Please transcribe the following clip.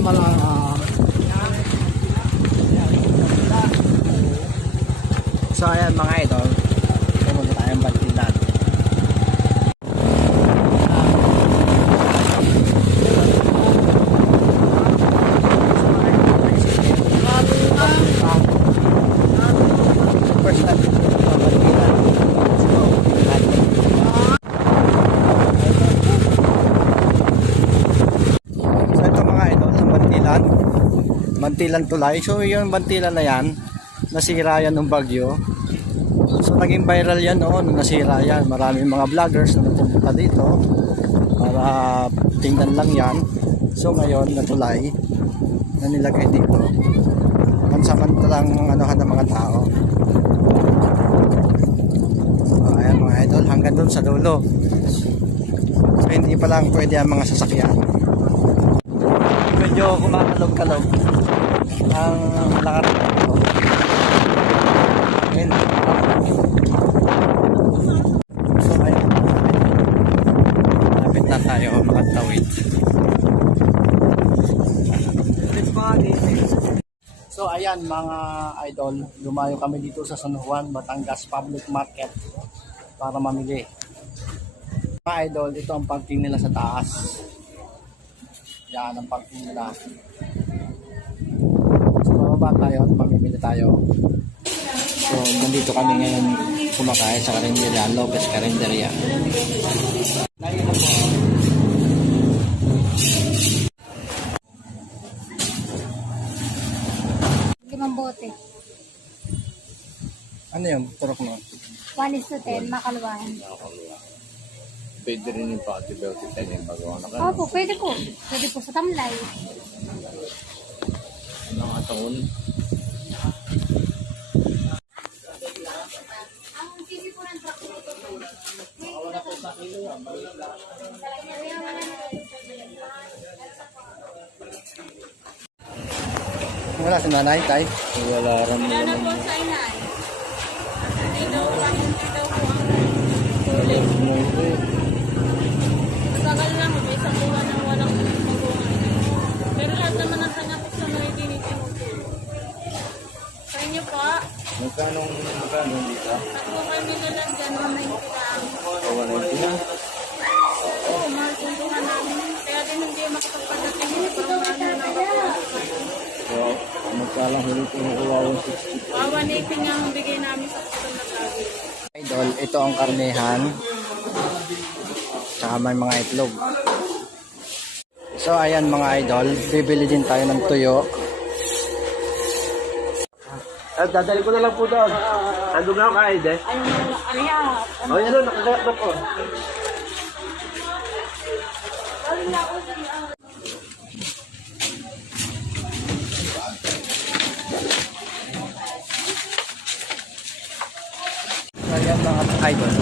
malang. So ayan mga idol, pumunta tayong Bantilan. First time Bantilan. So ito mga idol, ang Bantilan Tulay. So yung Bantilan na yan, nasira yan ng bagyo. So naging viral yan noon nung nasira yan. Maraming mga vloggers na napunta dito para tingnan lang yan. So ngayon natulay na nilagay dito. Pansamantalang anuhan ng mga tao. So ayan mga idol, hanggang dun sa dulo. So hindi pa lang pwede ang mga sasakyan. Medyo kumakalog-kalog ang lakad dito. So ayun, malapit na tayo makatawid. So ayan mga idol, lumayo kami dito sa San Juan, Batangas Public Market para mamili. Mga idol, ito ang parking nila sa taas. Yan ang parking nila. So bababa tayo, mamimili tayo. So, nandito kami ngayon kumakain sa Karinderya, Lopez Karinderya. Layo na po. Limang bote. Ano yung turok mo? 1:10, makaluwahan. Pwede rin yung antibiotic na yung magawa na ka. Opo, pwede po. Pwede po sa tamlay. Mga taon. Wala si nanay, tay. Wala rin mo naman. sa inay. Tagal lang, may isang buwan na walang magungan. Pero lahat naman ang kanya po sa mga tinitimo. Sa inyo po, Magkano dito? ako kami na lang dyan, mamay lang. Wala yung pina. Oo, masunduhan namin. Kaya din hindi makapagpadating yung pagmano na So, magkalang huli ko nakuha 160. Wawanipin niya ang bigay namin sa kusang na lagi. Idol, ito ang karnehan. Tsaka may mga itlog. So ayan mga idol, bibili din tayo ng tuyo. Dadali ko na lang po doon. Andun na ako kahit eh. O yan doon, nakagayat na po. So ayan mga idol,